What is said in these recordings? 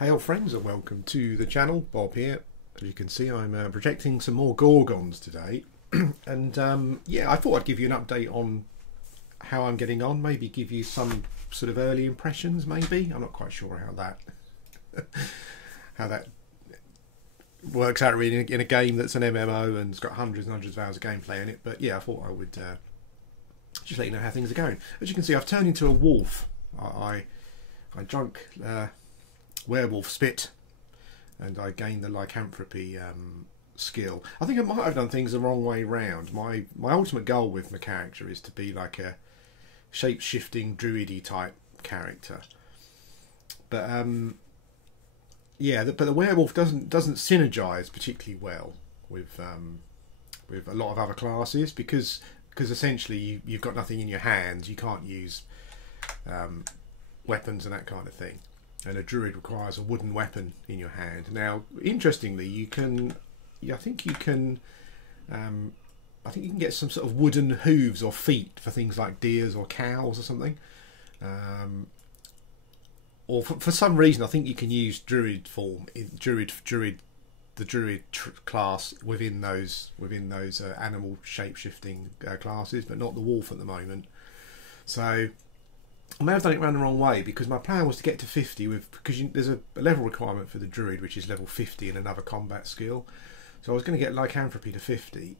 Hey old friends, and welcome to the channel. Bob here. As you can see, I'm projecting some more Gorgons today. And yeah, I thought I'd give you an update on how I'm getting on, maybe give you some sort of early impressions, maybe. I'm not quite sure how that works out really in a game that's an MMO and it's got hundreds and hundreds of hours of gameplay in it. But yeah, I thought I would just let you know how things are going. As you can see, I've turned into a wolf. I drank werewolf spit and I gained the lycanthropy skill. I think I might have done things the wrong way round. My ultimate goal with my character is to be like a shape-shifting druidy type character. But yeah, but the werewolf doesn't synergize particularly well with a lot of other classes because essentially you've got nothing in your hands. You can't use weapons and that kind of thing. And a druid requires a wooden weapon in your hand. Now, interestingly, I think you can get some sort of wooden hooves or feet for things like deers or cows or something. Or for some reason, I think you can use druid form, the druid class within those animal shape-shifting classes, but not the wolf at the moment. So I may have done it around the wrong way because my plan was to get to 50 because there's a level requirement for the druid, which is level 50 in another combat skill. So I was going to get lycanthropy to 50,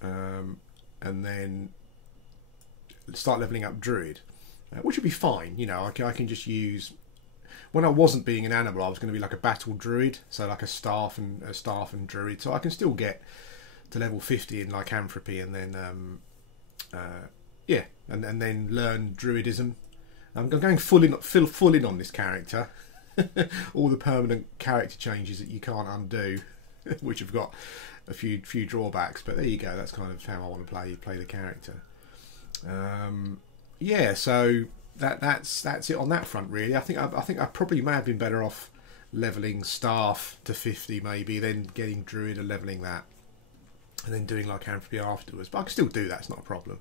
and then start leveling up druid, which would be fine. You know, I can just use. When I wasn't being an animal, I was going to be like a battle druid, so like a staff and druid. So I can still get to level 50 in lycanthropy, and then yeah, and then learn druidism. I'm going full in on this character. All the permanent character changes that you can't undo, which have got a few drawbacks. But there you go. That's kind of how I want to play the character. Yeah, so that's it on that front, really. I think I probably may have been better off leveling staff to 50, maybe, then getting druid and leveling that, and then doing lycanthropy afterwards. But I can still do that. It's not a problem.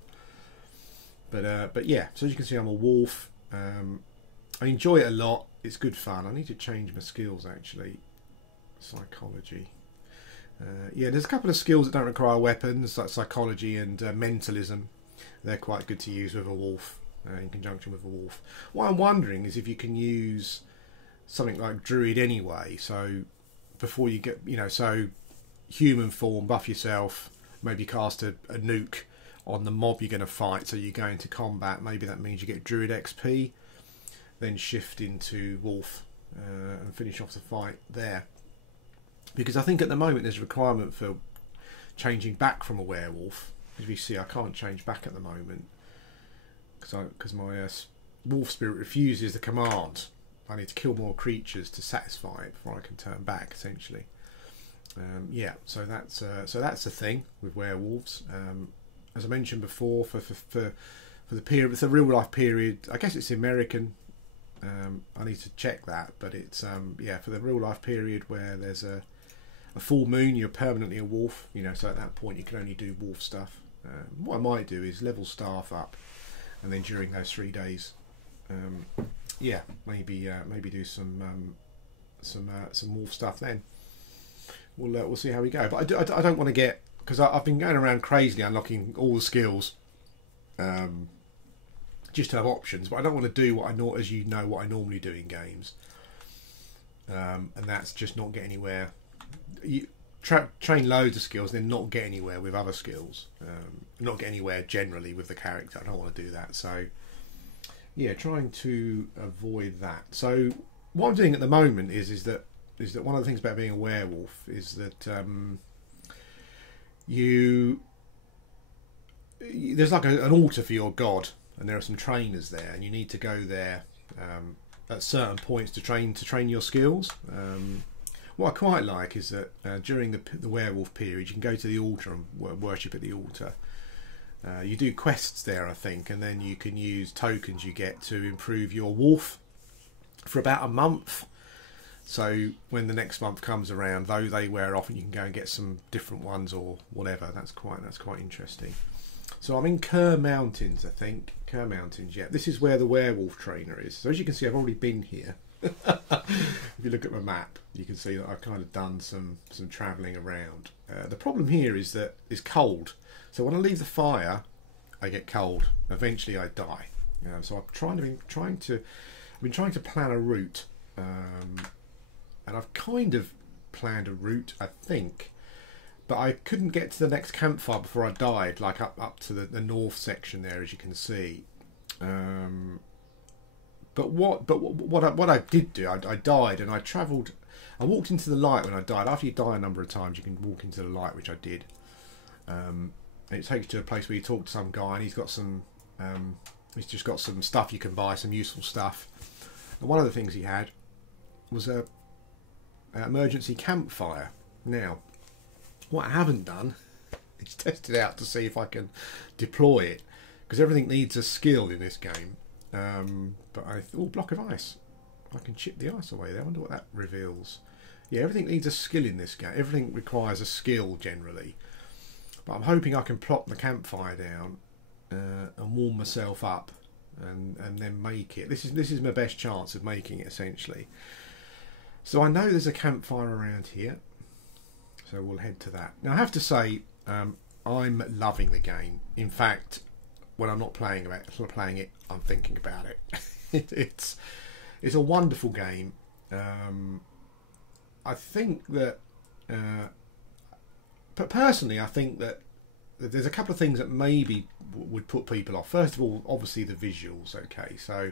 But yeah, so as you can see, I'm a wolf. I enjoy it a lot. It's good fun. I need to change my skills actually. Psychology. Yeah, there's a couple of skills that don't require weapons, like psychology and mentalism. They're quite good to use with a wolf, in conjunction with a wolf. What I'm wondering is if you can use something like druid anyway. So before you get, so human form, buff yourself, maybe cast a nuke on the mob you're going to fight, so you go into combat. Maybe that means you get druid XP, then shift into wolf and finish off the fight there. Because I think at the moment there's a requirement for changing back from a werewolf. As you see, I can't change back at the moment because my wolf spirit refuses the command. I need to kill more creatures to satisfy it before I can turn back, essentially. Yeah, so that's the thing with werewolves. As I mentioned before, for the period, it's a real life period. I guess it's American. I need to check that, but it's yeah, for the real life period where there's a full moon, you're permanently a wolf. So at that point you can only do wolf stuff. What I might do is level staff up, and then during those 3 days, yeah, maybe do some wolf stuff. Then we'll see how we go. But I don't want to get. Because I've been going around crazily unlocking all the skills, just to have options. But I don't want to do what I normally do in games, and that's just not get anywhere. You train loads of skills, and then not get anywhere with other skills. Not get anywhere generally with the character. I don't want to do that. So yeah, trying to avoid that. So what I'm doing at the moment is that one of the things about being a werewolf is that there's like an altar for your god, and there are some trainers there, and you need to go there at certain points to train your skills. What I quite like is that during the werewolf period, you can go to the altar and worship at the altar. You do quests there, I think, and then you can use tokens you get to improve your wolf for about a month. So when the next month comes around, though they wear off, and you can go and get some different ones or whatever. That's quite interesting. So I'm in Kerr Mountains, I think. Kerr Mountains, yeah. This is where the Werewolf Trainer is. So as you can see, I've already been here. If you look at my map, you can see that I've kind of done some travelling around. The problem here is that it's cold, so when I leave the fire, I get cold. Eventually, I die. So I've been trying to plan a route, and I've kind of planned a route, I think, but I couldn't get to the next campfire before I died, like up to the north section there, as you can see. But what I did do, I died, and I walked into the light when I died. After you die a number of times, you can walk into the light, which I did. And it takes you to a place where you talk to some guy, and he's just got some stuff you can buy, some useful stuff. And one of the things he had was a emergency campfire. Now, what I haven't done is test it out to see if I can deploy it, because everything needs a skill in this game. But block of ice. I can chip the ice away there. I wonder what that reveals. Yeah, everything needs a skill in this game. Everything requires a skill generally. But I'm hoping I can plop the campfire down and warm myself up and then make it. This is my best chance of making it, essentially. So I know there's a campfire around here, so we'll head to that. Now I have to say, I'm loving the game. In fact, when I'm not playing it, I'm thinking about it. It's a wonderful game. I think that, but personally, I think that there's a couple of things that maybe would put people off. First of all, obviously the visuals. Okay, so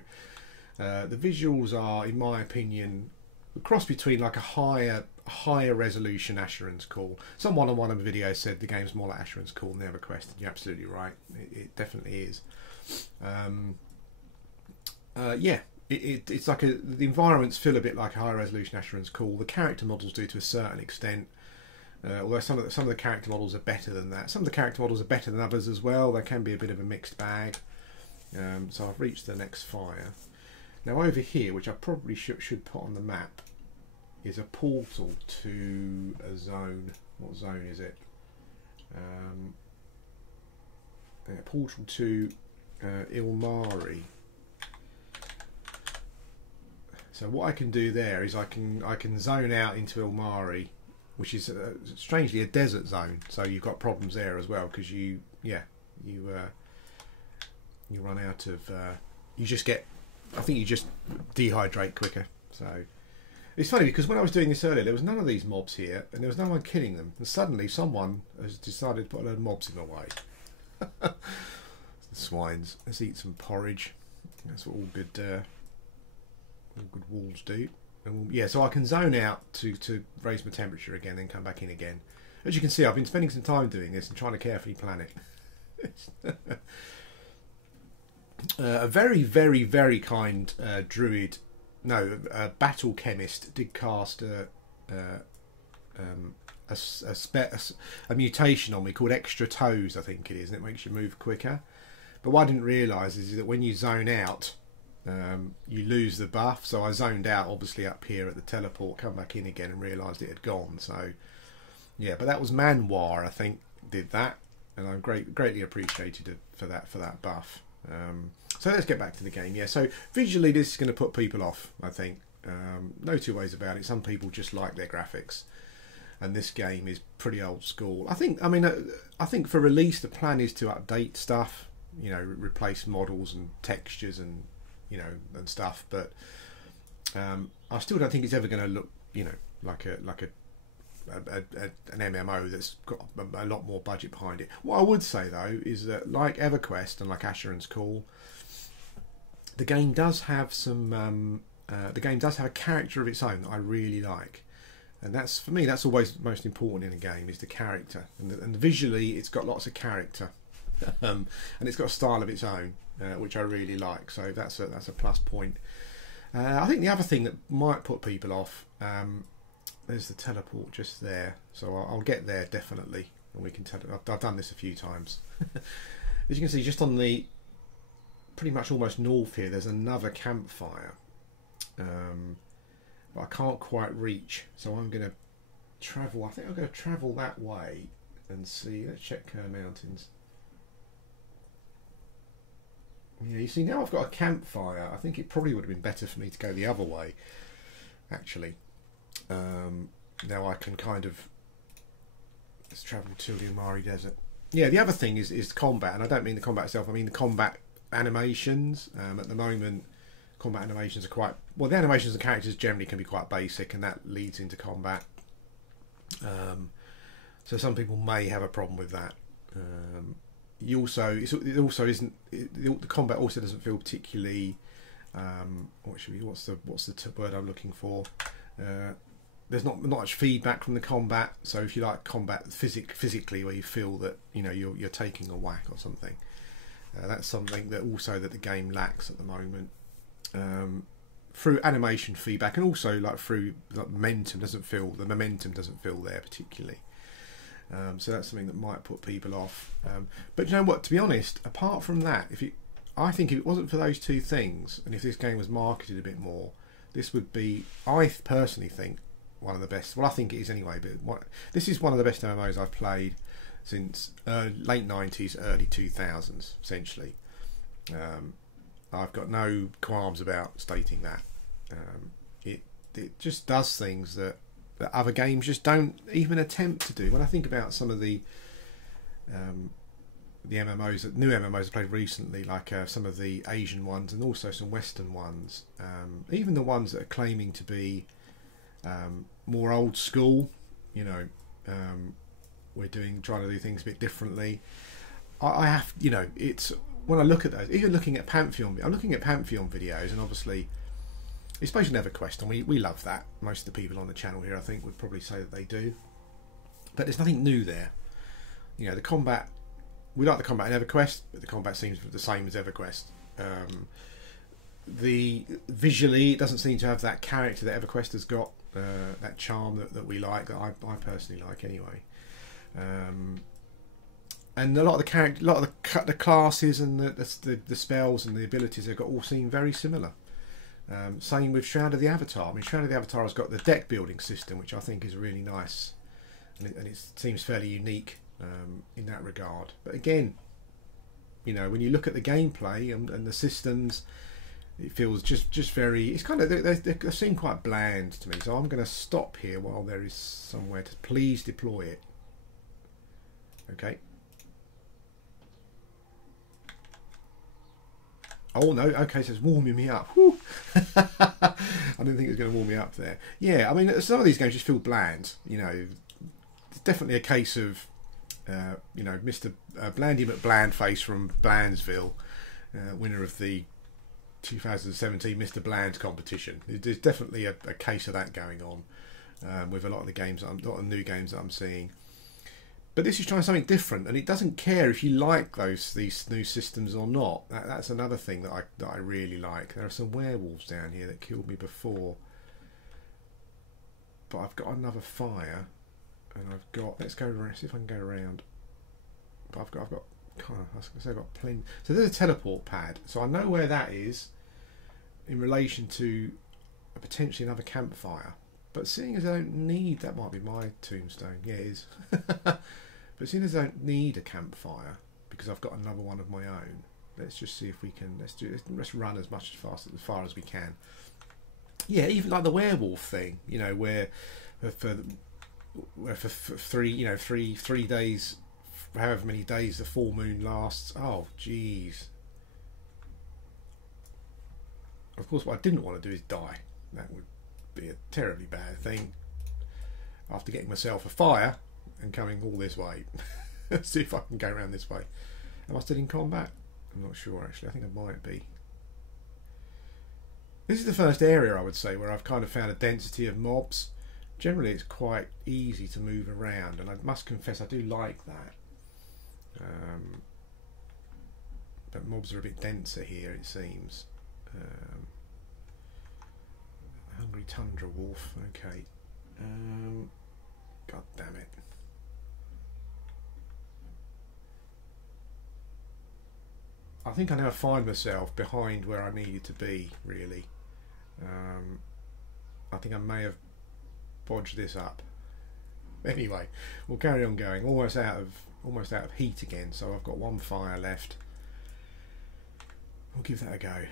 the visuals are, in my opinion, a cross between like a higher resolution Asheron's Call. Someone on one of the videos said the game's more like Asheron's Call than EverQuest. You're absolutely right. It definitely is. Yeah, it's like the environments feel a bit like a higher resolution Asheron's Call. The character models do to a certain extent. Although some of the character models are better than that. Some of the character models are better than others as well. There can be a bit of a mixed bag. So I've reached the next fire. Now over here, which I probably should put on the map, is a portal to a zone. What zone is it? A portal to Ilmari. So what I can do there is I can zone out into Ilmari, which is strangely a desert zone. So you've got problems there as well, because you run out of you just get, I think you just dehydrate quicker. So it's funny because when I was doing this earlier, there was none of these mobs here, and there was no one killing them. And suddenly, someone has decided to put a load of mobs in my way. The swines. Let's eat some porridge. That's what all good wolves do. And yeah, so I can zone out to raise my temperature again, then come back in again. As you can see, I've been spending some time doing this and trying to carefully plan it. A very, very, very kind druid, battle chemist did cast a mutation on me called Extra Toes, I think it is, and it makes you move quicker. But what I didn't realise is that when you zone out, you lose the buff. So I zoned out, obviously, up here at the teleport, come back in again and realised it had gone. So yeah, but that was Manwar, I think, did that, and I'm greatly appreciated for that buff. So let's get back to the game. Yeah, so visually this is going to put people off, I think. No two ways about it. Some people just like their graphics, and this game is pretty old school. I think for release the plan is to update stuff, replace models and textures and and stuff. But I still don't think it's ever going to look like an MMO that's got a lot more budget behind it. What I would say though is that, like EverQuest and like Asheron's Call, the game does have some. The game does have a character of its own that I really like, and that's, for me, that's always most important in a game, is the character. And visually, it's got lots of character, and it's got a style of its own, which I really like. So that's a plus point. I think the other thing that might put people off. There's the teleport just there, so I'll get there definitely, and we can I've done this a few times. As you can see, just on the pretty much almost north here, there's another campfire, but I can't quite reach, so I'm going to travel. I think I'm going to travel that way and see. Let's check mountains. Yeah, you see, now I've got a campfire. I think it probably would have been better for me to go the other way. actually. Now I can kind of, let's travel to the Amari Desert. Yeah, the other thing is combat, and I don't mean the combat itself, I mean the combat animations. At the moment, combat animations are quite, well, the animations and characters generally can be quite basic, and that leads into combat. So some people may have a problem with that. The combat also doesn't feel particularly, what's the word I'm looking for? There's not much feedback from the combat. So if you like combat physically, where you feel that you're taking a whack or something, that's something that the game lacks at the moment. Through animation feedback, and also like through the momentum doesn't feel there particularly. So that's something that might put people off. But you know what? To be honest, apart from that, I think if it wasn't for those two things, and if this game was marketed a bit more, this would be, I personally think, one of the best. Well, I think it is anyway. But this is one of the best MMOs I've played since late 90s, early 2000s, essentially. I've got no qualms about stating that. It just does things that other games just don't even attempt to do. When I think about some of the MMOs, new MMOs I played recently, like some of the Asian ones and also some Western ones, even the ones that are claiming to be more old school, we're trying to do things a bit differently. I have, it's, when I look at those, even looking at Pantheon, I'm looking at Pantheon videos, and obviously, especially EverQuest, and we love that. Most of the people on the channel here, I think, would probably say that they do. But there's nothing new there. The combat, we like the combat in EverQuest, but the combat seems the same as EverQuest. Visually, it doesn't seem to have that character that EverQuest has got, that charm that we like, that I personally like anyway. And a lot of the classes and the spells and the abilities they've got all seem very similar. Same with Shroud of the Avatar. I mean, Shroud of the Avatar has got the deck building system, which I think is really nice, and it seems fairly unique in that regard. But again, when you look at the gameplay and the systems, it feels just very. It's kind of they seem quite bland to me. So I'm going to stop here while there is somewhere to please deploy it. Okay. Oh no, okay, so it's warming me up. Whew. I didn't think it was going to warm me up there. Yeah, I mean, some of these games just feel bland. It's definitely a case of, Mr. Blandy McBlandface from Blandsville, winner of the 2017 Mr. Bland competition. There's definitely a case of that going on with a lot of the games, a lot of new games that I'm seeing. But this is trying something different, and it doesn't care if you like these new systems or not. That's another thing that I really like. There are some werewolves down here that killed me before, but I've got another fire, and I've got. Let's go around. See if I can go around. But I've got I've got plenty. So there's a teleport pad. So I know where that is in relation to potentially another campfire. But seeing as I don't need, that might be my tombstone. Yeah, it is. But seeing as I don't need a campfire because I've got another one of my own, let's just see if we can. Let's run as far as we can. Yeah, even like the werewolf thing, where for 3 days, however many days the full moon lasts. Oh, jeez. Of course, what I didn't want to do is die. That would be a terribly bad thing after getting myself a fire and coming all this way. Let's see if I can go around this way. Am I still in combat? I'm not sure actually. I think I might be. This is the first area I would say where I've kind of found a density of mobs. Generally it's quite easy to move around, and I must confess I do like that. But mobs are a bit denser here, it seems. Hungry Tundra Wolf, okay. God damn it. I think I now find myself behind where I needed to be, really. I think I may have bodged this up. Anyway, we'll carry on going. Almost out of heat again, so I've got one fire left. We'll give that a go.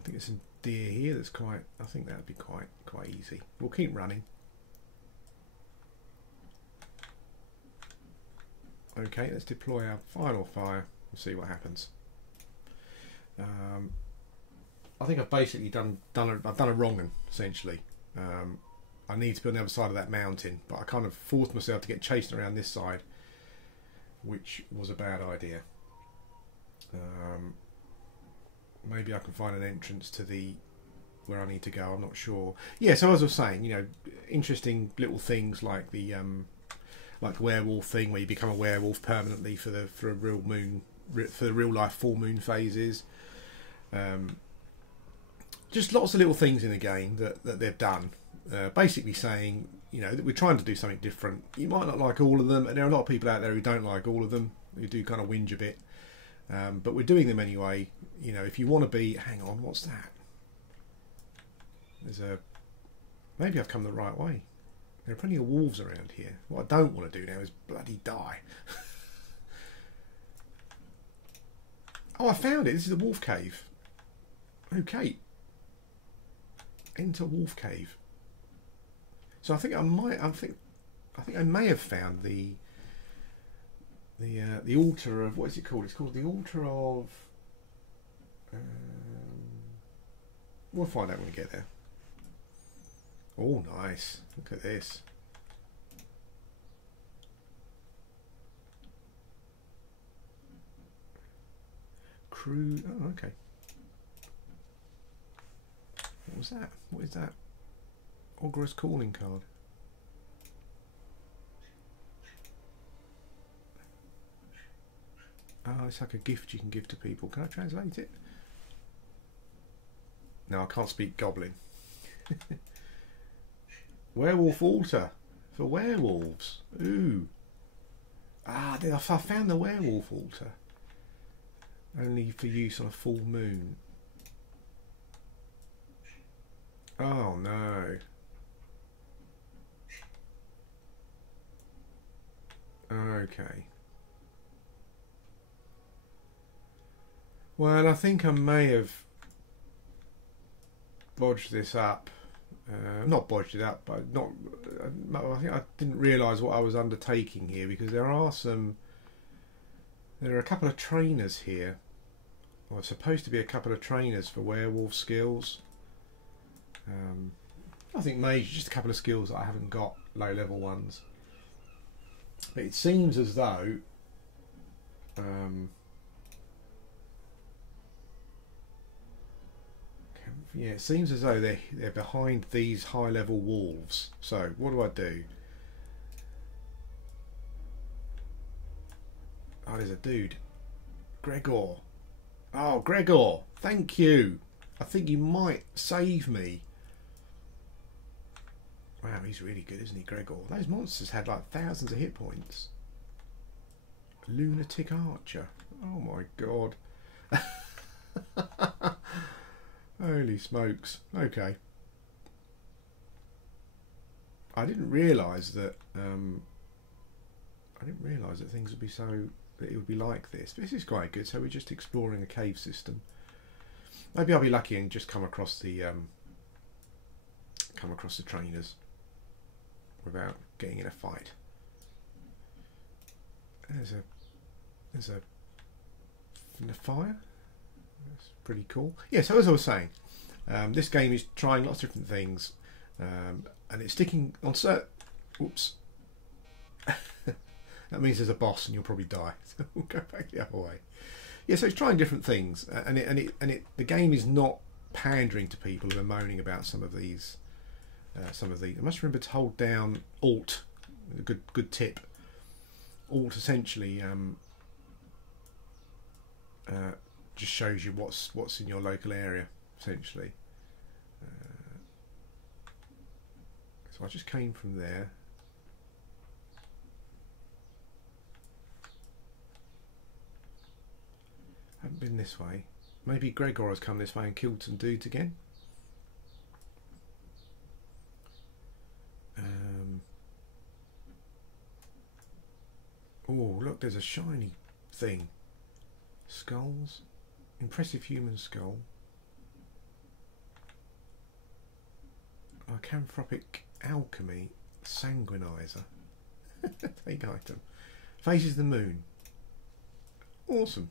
I think there's some deer here that's quite... I think that would be quite easy. We'll keep running. Okay, let's deploy our final fire and see what happens. I think I've basically done a wrong one, essentially. I need to be on the other side of that mountain, but I kind of forced myself to get chased around this side, which was a bad idea. Maybe I can find an entrance to where I need to go. I'm not sure. Yeah, so as I was saying, you know, interesting little things like the werewolf thing, where you become a werewolf permanently for a real moon, for the real life full moon phases. Just lots of little things in the game that they've done, basically saying, you know, that we're trying to do something different. You might not like all of them, and there are a lot of people out there who don't like all of them, who do kind of whinge a bit, but we're doing them anyway. You know, if you want to be... Hang on, what's that? Maybe I've come the right way. There are plenty of wolves around here. What I don't want to do now is bloody die. Oh, I found it. This is the wolf cave. Okay. Enter wolf cave. So I think I may have found the altar of... What is it called? It's called the altar of... we'll find out when we get there. Oh, nice. Look at this. Crew... Oh, okay. What was that? What is that? Ogre's calling card. Oh, it's like a gift you can give to people. Can I translate it? No, I can't speak Goblin. Werewolf Altar for werewolves. Ooh. Ah, I found the Werewolf Altar. Only for use on a full moon. Oh no. Okay. Well, I think I may have bodged this up. Not bodged it up, but I think I didn't realise what I was undertaking here, because there are a couple of trainers here. Well, supposed to be a couple of trainers for werewolf skills. I think maybe just a couple of skills that I haven't got, low level ones. But it seems as though yeah, it seems as though they're behind these high level wolves. So what do I do? Oh, there's a dude. Gregor. Oh, Gregor, thank you. I think you might save me. Wow, he's really good, isn't he, Gregor? Those monsters had like thousands of hit points. Lunatic Archer. Oh my god. Holy smokes. Okay. I didn't realise that things would be that it would be like this. But this is quite good. So we're just exploring a cave system. Maybe I'll be lucky and just come across the trainers without getting in a fight. There's a fire. That's pretty cool. Yeah, so as I was saying, this game is trying lots of different things, and it's sticking on certain... Oops. That means there's a boss and you'll probably die. So we'll go back the other way. Yeah, so it's trying different things, and the game is not pandering to people who are moaning about some of these. I must remember to hold down Alt. A good tip. Alt essentially just shows you what's in your local area, essentially. So I just came from there. I haven't been this way. Maybe Gregor has come this way and killed some dudes again. Oh, look, there's a shiny thing. Skulls. Impressive human skull. Lycanthropic alchemy, sanguinizer. Take item. Faces the moon. Awesome.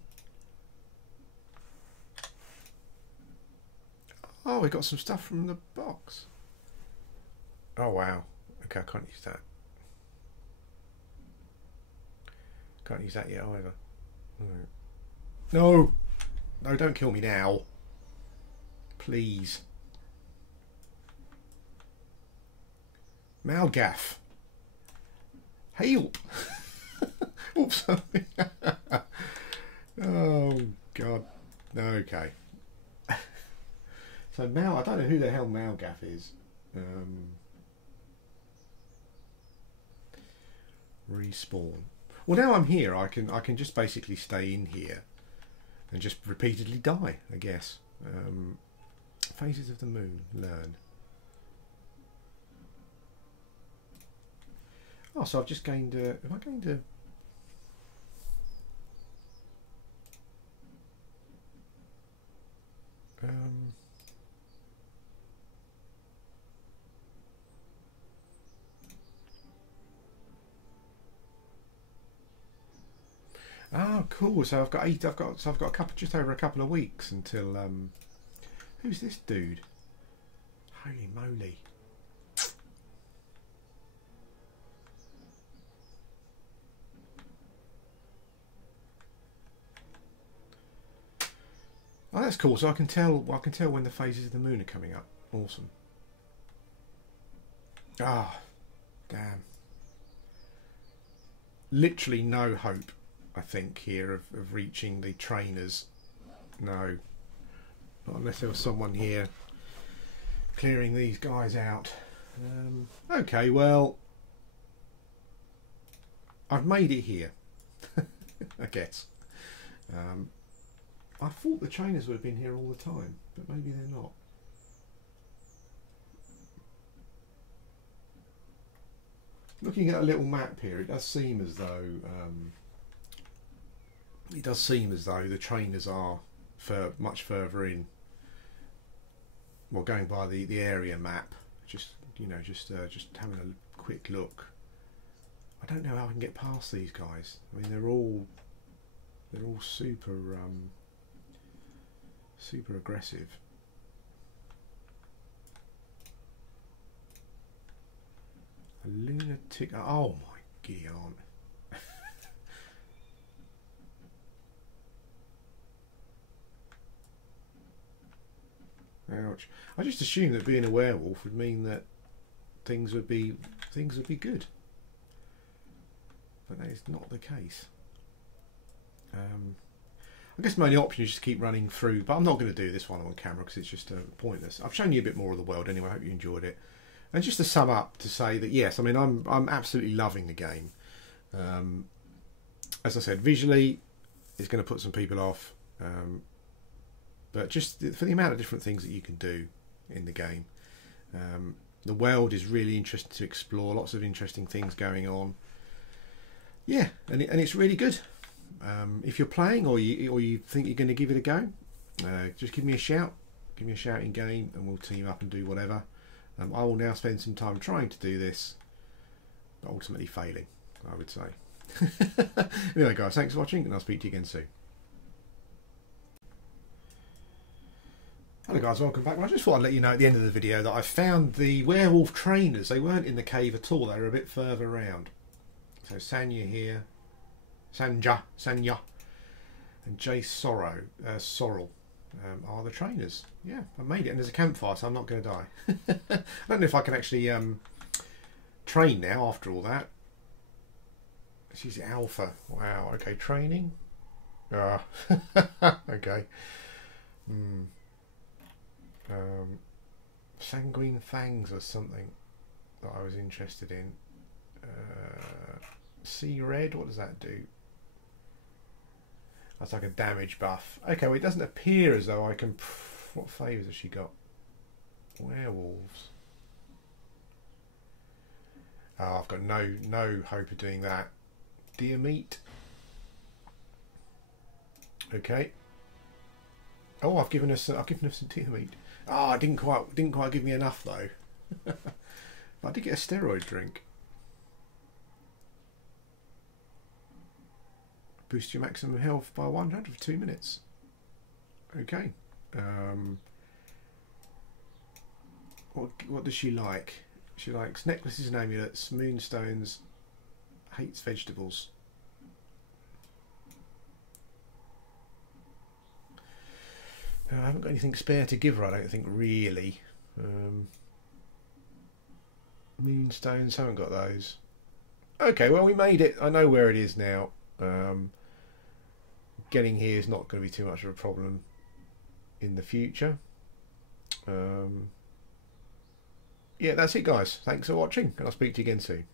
Oh, we got some stuff from the box. Oh wow. Okay, I can't use that. Can't use that yet either. No! No, don't kill me now. Please. Malgaff. Help! Oops, sorry. Oh, God. Okay. So Mal, I don't know who the hell Malgaff is. Respawn. Well, now I'm here, I can just basically stay in here and just repeatedly die, I guess. Phases of the moon. Learn. Oh, so I've just gained. Am I going to? Oh, cool. So I've got eight. I've got a couple, just over a couple of weeks until. Who's this dude? Holy moly! Oh, that's cool. So I can tell. I can tell when the phases of the moon are coming up. Awesome. Ah, damn. Literally no hope, I think, here of reaching the trainers. No. Not unless there was someone here clearing these guys out. Okay, well, I've made it here, I guess. I thought the trainers would have been here all the time, but maybe they're not. Looking at a little map here, it does seem as though the trainers are much further in. Well, going by the area map, just having a quick look. I don't know how I can get past these guys. I mean, they're all super super aggressive. A lunatic. Oh my god. Ouch. I just assumed that being a werewolf would mean that things would be good. But that is not the case. I guess my only option is just keep running through, but I'm not going to do this one on camera because it's just pointless. I've shown you a bit more of the world anyway. I hope you enjoyed it. And just to sum up, to say that yes, I mean I'm absolutely loving the game. As I said, visually it's going to put some people off, but just for the amount of different things that you can do in the game, the world is really interesting to explore. Lots of interesting things going on. Yeah, and it's really good. If you're playing or you think you're going to give it a go, just give me a shout. Give me a shout in game, and we'll team up and do whatever. I will now spend some time trying to do this, but ultimately failing, I would say. Anyway, guys, thanks for watching, and I'll speak to you again soon. Hello guys, welcome back. Well, I just thought I'd let you know at the end of the video that I found the Werewolf Trainers. They weren't in the cave at all, they were a bit further around. So Sanya here, Sanya, and Jay Sorrel are the trainers. Yeah, I made it, and there's a campfire, so I'm not going to die. I don't know if I can actually train now after all that. She's alpha. Wow, okay, training. Okay. Sanguine Fangs or something that I was interested in. Sea Red, what does that do? That's like a damage buff. Okay, well it doesn't appear as though I can... What favours has she got? Werewolves. Oh, I've got no hope of doing that. Deer meat. Okay. Oh, I've given her some deer meat. Oh, it didn't quite give me enough though. I did get a steroid drink. Boost your maximum health by 100 for 2 minutes. Okay. What does she like? She likes necklaces and amulets, moonstones, hates vegetables. I haven't got anything spare to give her, I don't think, really. Moonstones, haven't got those. Okay, well, we made it. I know where it is now. Getting here is not going to be too much of a problem in the future. Yeah, that's it, guys. Thanks for watching, and I'll speak to you again soon.